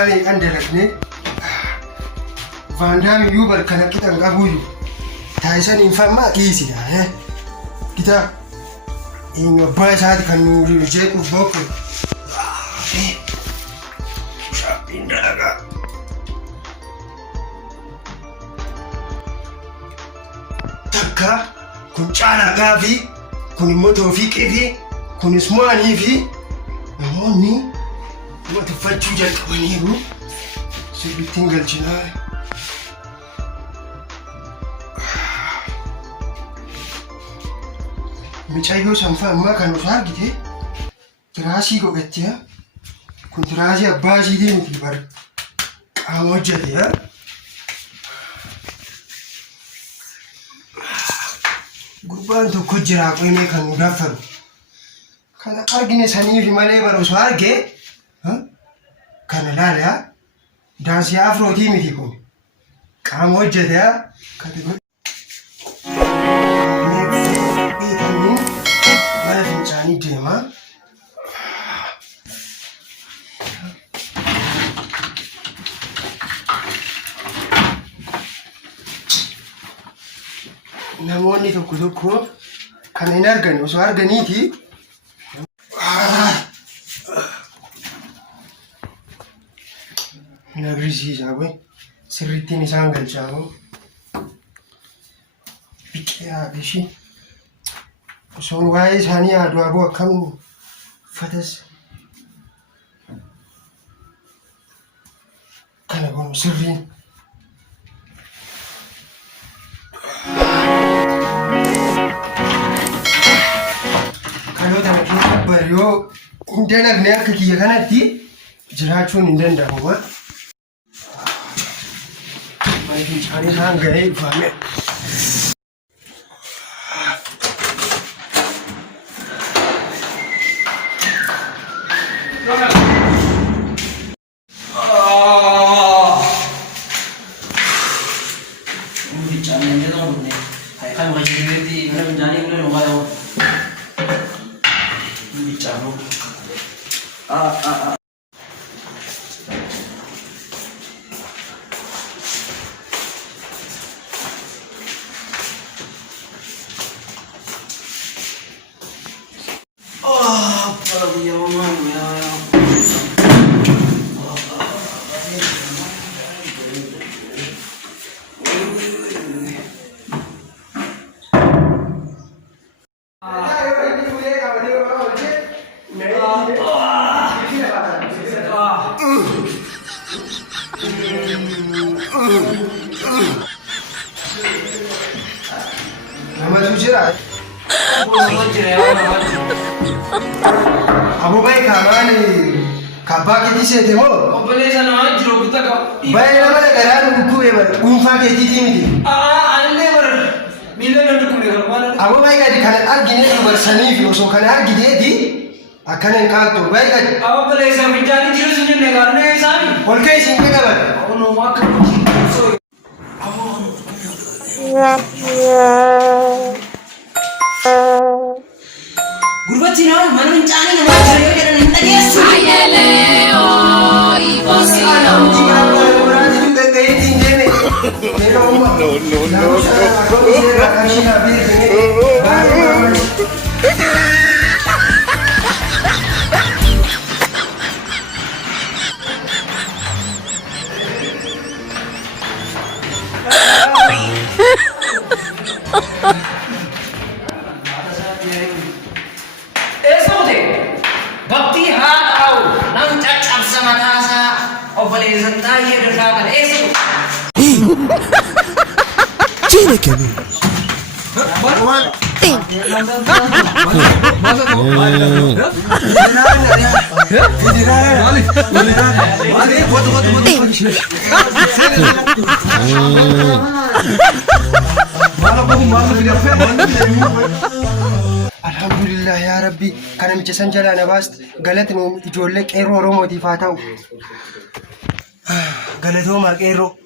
Vandami andalakne. Vandami yu barkana kita ngabuyu. Taisan infama kisi da kita inga bahasa kan jet ubok. Shapindaga. Takka kun cala gafi kun moto fi kifi kun ismani fi namoni wata fatu da wani ru sai bitin galcina micayo sanfa amma kan usar gite tirasi gogatte kun tirasi abbaji de miti bar kamojjate ya gurbaan tokko jira qoyne kan mudaffaru kana argine sanii fi malee barusu arge kana laala daansi afrooti miti kun qaama hojjete kategori mana fincaanii deema namoonni tokko tokko kan hin argane osoo arganiiti nagrisiisa kun sirrittiin isaan galchaamu biqilaa ishii osoon waa'ee isaanii yaadu aboo akkam uffatas kana kun sirriin kaloota keessa bariyoo hin dalagne akka kiyya kanatti jiraachuun hin danda'amu. Fincaanii isaan ga'ee dhufame. Abu baik kawan kabak kita sih mo. Boleh sana jero kita kau. Baik nama negara buku ya ber. Kumfa kita ini. Ane ber. Bila nanti kau dengar mana? Abu baik ada kanan argine tu bersani filosof kanan argine di akan yang kau tu baik ada. Abu boleh sana mencari jero sini negara ne sani. Polkai sini kawan. Abu no mak so. Abu. Gurbat sini mana mencari nama jero kita ni tak yes. Ayeleo ibosino. Tiene que ver. Alhamdulillah ya Rabbi kana michisan jala na baast galatni ijoollee qeerroo Oromootiif haa ta'u. Galatooma qeerroo.